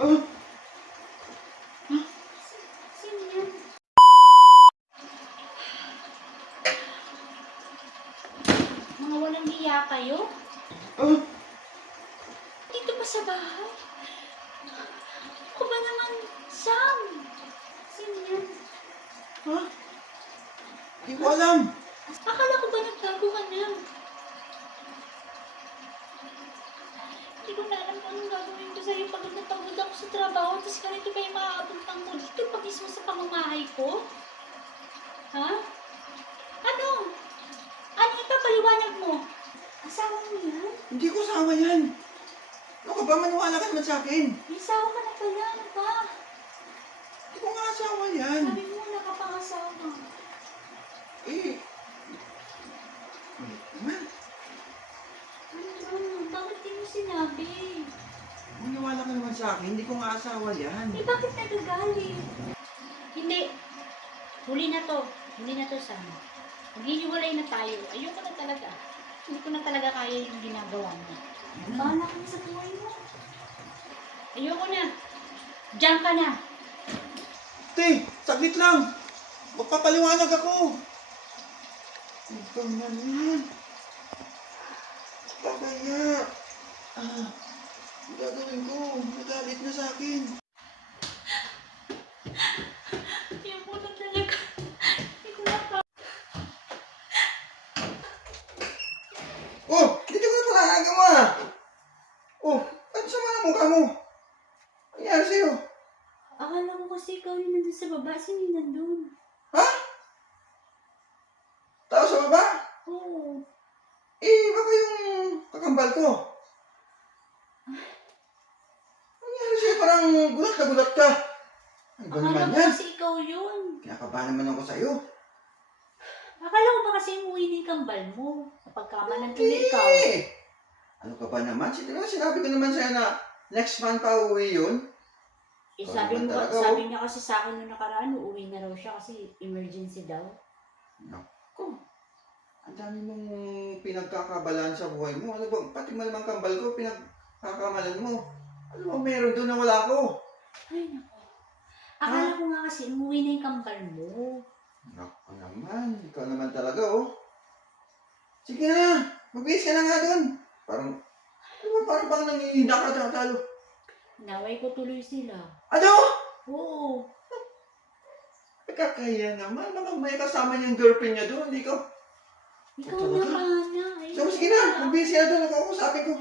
Oh, Sino yan? Mga walang hiya kayo? oh, Dito pa sa bahay? Ako ba naman, Sam? Sino yan? ha? Hindi ko alam. Akala ko ba nagtago ka na? Hindi ko na alam kung anong gagawin ko sa'yo. Pagod na pagod ako sa trabaho, tapos ganito pa yung maaabot mo dito pag mismo sa pamamahay ko? Ha? Ano? Ano ipapaliwanag mo? Asawa mo yan? Hindi ko sama yan. Ano ka ba? Maniwala ka naman sa akin. May asawa ka na pala. Ano ba? Hindi ko nga asawa yan. Sabi mo nakapangasawa. Eh, man, Ano? Bakit di mo sinabi? maniwala ka naman sa akin. Hindi ko nga asawa yan. Eh, bakit nagagalit? Hindi. Huli na to. Huli na to, Sam. Maghihiwalay na tayo. Ayoko na talaga. Hindi ko na talaga kaya yung ginagawa mo. Bahala ka na sa buhay mo. Ayoko na. Diyan ka na. Te, saglit lang. Magpapaliwanag ako. Ikaw naman. Papaya. Ang gagawin ko. Nagalit na sa akin. Ayoko na talaga. Hindi ko na kaya. Oh, dito ko na pala nagawa. Oh, ano sama na mukha mo? Ano nangyari sa'yo? Akala ko kasi ikaw yung nandun sa baba. Sino yung nandun? Ha? Tao sa baba? Oo. Eh, baka yung kakambal ko. Ano nangyari sa'yo? Parang gulat na gulat ka. Ano ba Akala naman ko yan? kasi ikaw yun. Kinakabahan naman ako sa'yo. Akala ko ba kasi umuwi na yung kambal mo? Napagkamalan ko na ikaw. Eh! Ano ka ba naman? Sinabi ko naman sa'yo na next month pa uuwi yun. Eh, Ikaw sabi naman mo, talaga, sabi niya kasi sa akin nung nakaraan, uuwi na raw siya kasi emergency daw. Naku. Ang dami mong pinagkakabalaan sa buhay mo. Ano ba? Pati malamang kambal ko, pinagkakamalan mo. Ano ba meron doon na wala ko? Ay, naku. Akala ko nga kasi umuwi na yung kambal mo. Naku naman. Ikaw naman talaga, oh. Sige na. Magbihis ka na nga doon. Parang, ano ba? Parang bang nangihinda ka talo. Naway ko tuloy sila. Ano? Oo. Nakakaya naman. Baka may kasama niyang girlfriend niya doon. Hindi ko. Ikaw Talaga? naman na. So, sige na. Magbihis ka na doon. Nakakusapin ko.